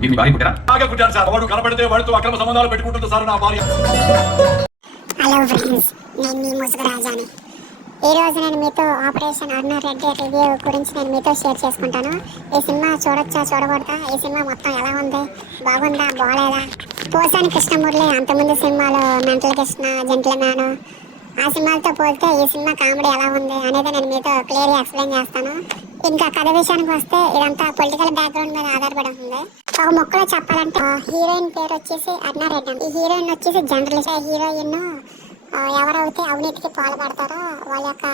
మీరు మీ భార్య కుట్టారా? బాగా కుట్టాను సార్. వాడు కనబడితే వాడితో అక్రమ సంబంధాలు పెట్టుకుంటుంది సార్ నా భార్య. హలో ఫ్రెండ్స్, నేను మీ ముసుగు రాజాని. ఈరోజు నేను మీతో ఆపరేషన్ అర్నర్ రెడ్డి రివ్యూ గురించి నేను మీతో షేర్ చేసుకుంటాను. ఈ సినిమా చూడొచ్చా, చూడకూడదా, ఈ సినిమా మొత్తం ఎలా ఉంది, బాగుందా, బాగలేదా, పోసాని కృష్ణమూర్తి అంతకుముందు సినిమాలో మెంటల్ కృష్ణ, జెంట్లమ్యాన్, ఆ సినిమాలతో పోలితే ఈ సినిమా కామెడీ ఎలా ఉంది అనేది నేను మీతో క్లియర్గా ఎక్స్ప్లెయిన్ చేస్తాను. ఇంకా కథ విషయానికి వస్తే ఇదంతా పొలిటికల్ బ్యాక్గ్రౌండ్ మీద ఆధారపడి ఉంటుంది. ఒక మొక్కలో చెప్పాలంటే హీరోయిన్ పేరు వచ్చేసి అర్నర్ రెడ్డి. ఈ హీరోయిన్ వచ్చేసి జర్నలిస్ట్. హీరోయిన్ ఎవరైతే అవినీతికి పాల్పడతారో వాళ్ళ యొక్క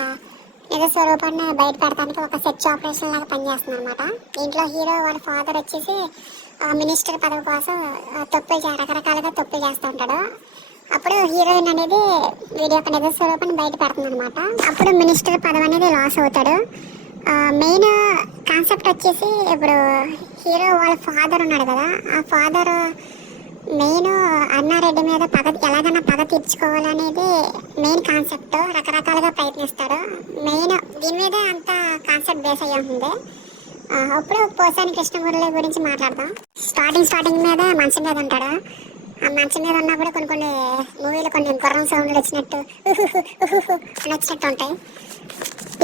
నిజ స్వరూపాన్ని బయట పెడతానికి ఒక సెర్చ్ ఆపరేషన్ లాగా పనిచేస్తుంది అనమాట. దీంట్లో హీరో వాళ్ళ ఫాదర్ వచ్చేసి మినిస్టర్ పదవి కోసం రకరకాలుగా తప్పులు చేస్తూ ఉంటాడు. అప్పుడు హీరోయిన్ అనేది వీడి యొక్క నిజ స్వరూపాన్ని బయట పెడుతుంది అనమాట. అప్పుడు మినిస్టర్ పదవి అనేది లాస్ అవుతాడు. మెయిన్ కాన్సెప్ట్ వచ్చేసి ఇప్పుడు హీరో వాళ్ళ ఫాదర్ ఉన్నాడు కదా, ఆ ఫాదర్ మెయిన్ అన్నారెడ్డి మీద ఎలాగైనా పగ తీర్చుకోవాలనేది మెయిన్ కాన్సెప్ట్. రకరకాలుగా ప్రయత్నిస్తాడు. మెయిన్ దీని మీద అంత కాన్సెప్ట్ బేస్ అయ్యి ఉంటుంది. అప్పుడు పోసాని కృష్ణమూర్తి గురించి మాట్లాడదాం. స్టార్టింగ్ మీద మంచం మీద ఉంటాడు. ఆ మంచం మీద ఉన్నప్పుడు కొన్ని మూవీలు కొన్ని గుర్రం సౌండ్లు వచ్చినట్టు వచ్చినట్టు ఉంటాయి.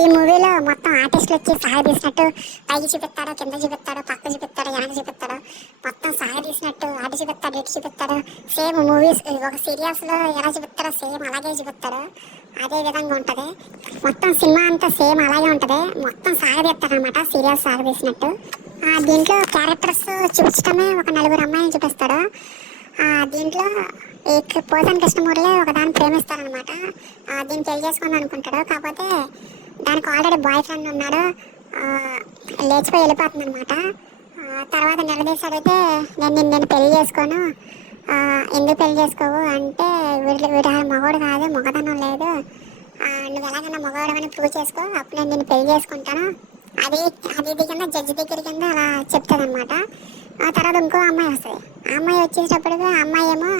ఈ మూవీలో మొత్తం ఆర్టిస్టులు వచ్చి సహాయ తీసినట్టు పైకి చూపిస్తాడు, కింద చూపిస్తాడు, పక్క చూపిస్తాడు, వెనక చూపిస్తాడు, మొత్తం సహాయ తీసినట్టు అటు చూపిస్తాడు, ఇటు చూపిస్తాడు. సేమ్ మూవీస్ ఒక సీరియల్స్లో ఎలా చూపిస్తాడో సేమ్ అలాగే చూపిస్తాడు. అదే విధంగా ఉంటుంది. మొత్తం సినిమా అంతా సేమ్ అలాగే ఉంటుంది. మొత్తం సాగదీస్తాడు అనమాట, సీరియల్స్ సాగదీసినట్టు. దీంట్లో క్యారెక్టర్స్ చూపించడమే ఒక నలుగురు అమ్మాయిని చూపిస్తాడు. దీంట్లో పోసాని కృష్ణమూర్తి ఒక దాన్ని ప్రేమిస్తారనమాట. దీన్ని పెళ్లి చేసుకుందాం అనుకుంటాడు. కాకపోతే దానికి ఆల్రెడీ బాయ్ ఫ్రెండ్ ఉన్నాడు. లేచిపోయి వెళ్ళిపోతుంది అనమాట. తర్వాత నిలదీసి అడిగితే నేను పెళ్లి చేసుకోను, ఎందుకు పెళ్లి చేసుకోవు అంటే వీడి మగవాడు కాదు, మగతనం లేదు, నువ్వు ఎలాగైనా మగవాడు అని ప్రూవ్ చేసుకో, అప్పుడు నేను పెళ్లి చేసుకుంటాను, అది కింద జడ్జి దగ్గర కింద అలా చెప్తుంది అనమాట. ఆ తర్వాత ఇంకో అమ్మాయి వస్తుంది. ఆ అమ్మాయి వచ్చేటప్పటికి ఆ అమ్మాయి ఏమో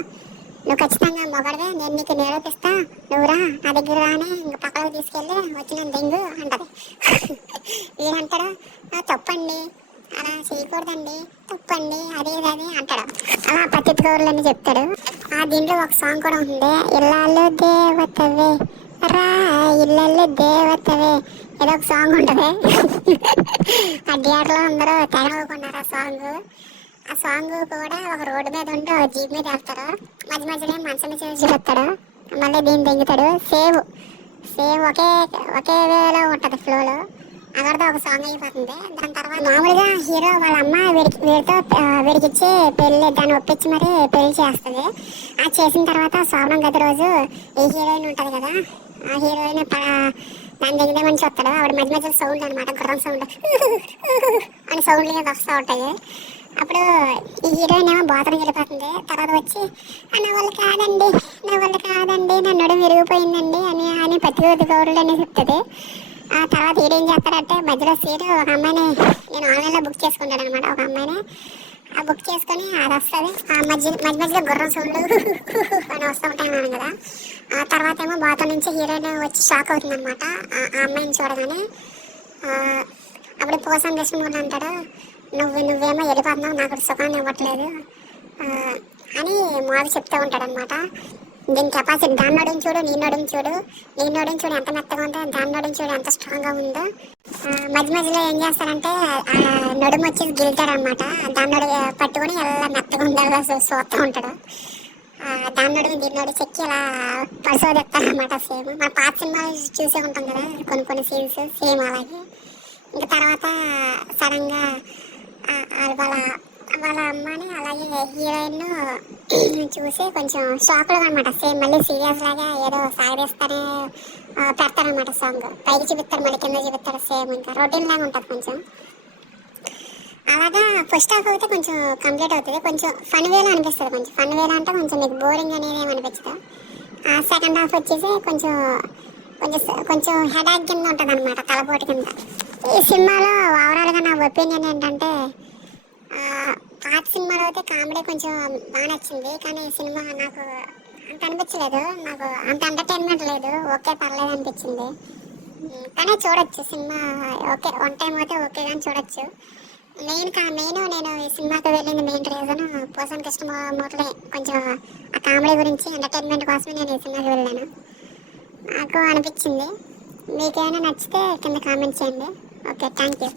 నువ్వు ఖచ్చితంగా మొగడవే, నేను నీకు నిరూపిస్తా, నువ్వురా నా దగ్గర రాని ఇంక పక్కకు తీసుకెళ్ళి వచ్చిన దెంగు అంటది. వీడంటాడు తప్పండి, అలా చేయకూడదండి, తప్పండి, అది అంటాడు. అలా పత్తి కౌరులని చెప్తాడు. దీంట్లో ఒక సాంగ్ కూడా ఉంది, ఇల్లాలు దేవతవే రా ఇల్లు దేవతవే, ఏదో ఒక సాంగ్ ఉంటుంది. ఆ థియేటర్లో అందరూ తెగనుకున్నారు ఆ సాంగ్. ఆ సాంగ్ కూడా ఒక రోడ్డు మీద ఉండి ఒక జీప్ మీద వెళ్తారు. మధ్యలో మంచం మీద చూపిస్తాడు, మళ్ళీ దీన్ని దింగుతాడు. సేమ్ ఒకే వేలో ఉంటుంది ఫ్లోలో. అక్కడితో ఒక సాంగ్ అయిపోతుంది. దాని తర్వాత మామూలుగా హీరో వాళ్ళ అమ్మ వీడికిచ్చి దాన్ని ఒప్పించి మరి పెళ్లి చేస్తుంది. అది చేసిన తర్వాత సోమం గది రోజు ఈ హీరోయిన్ ఉంటుంది కదా, ఆ హీరోయిన్ దాని దిగుదామని చూస్తాడు. ఆవిడ మధ్య సౌండ్ అనమాట, గుర్రం సౌండ్ అని సౌండ్లు వస్తూ ఉంటాయి. అప్పుడు ఈ హీరోయిన్ ఏమో బాత్రూమ్ వెళ్ళిపోతుంది. తర్వాత వచ్చి నా వాళ్ళు కాదండి నా నడుము విరిగిపోయిందండి అని పత్తి గౌరులు అని చెప్తుంది. ఆ తర్వాత హీరోయిన్ చేస్తాడంటే మధ్యలో సీటు ఒక అమ్మాయిని నేను ఆన్లైన్లో బుక్ చేసుకుంటాను అనమాట. ఒక అమ్మాయిని బుక్ చేసుకొని అది వస్తుంది. మధ్యలో గుర్రం సౌండ్ అని వస్తూ ఉంటాను కదా. ఆ తర్వాత ఏమో బాత్రూమ్ నుంచి హీరోయిన్ వచ్చి షాక్ అవుతుంది అనమాట ఆ అమ్మాయిని చూడగానే. అప్పుడు పోసాని కృష్ణమూర్తి అంటాడు, నువ్వేమో వెళ్ళిపోతున్నావు, నాకు సుఖాన్ని ఇవ్వట్లేదు అని మాకు చెప్తూ ఉంటాడు అనమాట. దీని కెపాసిటీ దాన్ని నడుము చూడు, నీ నడుము చూడు ఎంత మెత్తగా ఉందో, దాని నడుము చూడు ఎంత స్ట్రాంగ్గా ఉందో. మధ్యలో ఏం చేస్తారంటే నడుము వచ్చేసి గిలుతాడు అనమాట. దాన్ని నడుము పట్టుకొని ఎలా మెత్తగా ఉండాలో చూస్తూ ఉంటాడు. దాని నడుము దీని నడుము చెక్కి ఇలా పరిశోధిస్తాడు అనమాట. సేమ్ మన పాత సినిమాలు చూసే ఉంటాం కదా కొన్ని సీన్స్, సేమ్ అలాగే. ఇంకా తర్వాత సడన్గా వాళ్ళ అమ్మని అలాగే హీరోయిన్ చూసి కొంచెం షాక్లో అనమాట. సేమ్ మళ్ళీ సీరియస్ లాగా ఏదో సాగదీస్తానే పెడతారనమాట సాంగ్. పైకి చూపిస్తారు, మళ్ళీ కింద చూపిస్తారు. సేమ్ ఇంకా రొటీన్ లాగా ఉంటుంది కొంచెం. అలాగా ఫస్ట్ హాఫ్ అయితే కొంచెం కంప్లీట్ అవుతుంది. కొంచెం ఫన్ వేలో అనిపిస్తుంది. కొంచెం ఫన్ వేలో అంటే కొంచెం మీకు బోరింగ్ అనేది ఏమనిపించదు. సెకండ్ హాఫ్ వచ్చేసి కొంచెం హెడాక్ కింద ఉంటుంది అనమాట, తలపోటు కింద. ఈ సినిమాలో ఓవరాల్గా నా ఒపీనియన్ ఏంటంటే పాత సినిమాలో అయితే కామెడీ కొంచెం బాగా నచ్చింది, కానీ ఈ సినిమా నాకు అంత అనిపించలేదు. నాకు అంత ఎంటర్టైన్మెంట్ లేదు, ఓకే పర్లేదు అనిపించింది. కానీ చూడొచ్చు సినిమా, ఓకే వన్ టైం అయితే ఓకే కానీ చూడొచ్చు. నేను ఈ సినిమాకి వెళ్ళింది మెయిన్ రీజన్ పోసాన్ కృష్ణమూర్తి కొంచెం ఆ కామెడీ గురించి ఎంటర్టైన్మెంట్ కోసమే నేను ఈ సినిమాకి వెళ్ళాను. నాకు అనిపించింది. మీకేమైనా నచ్చితే కింద కామెంట్ చేయండి. Okay, thank you.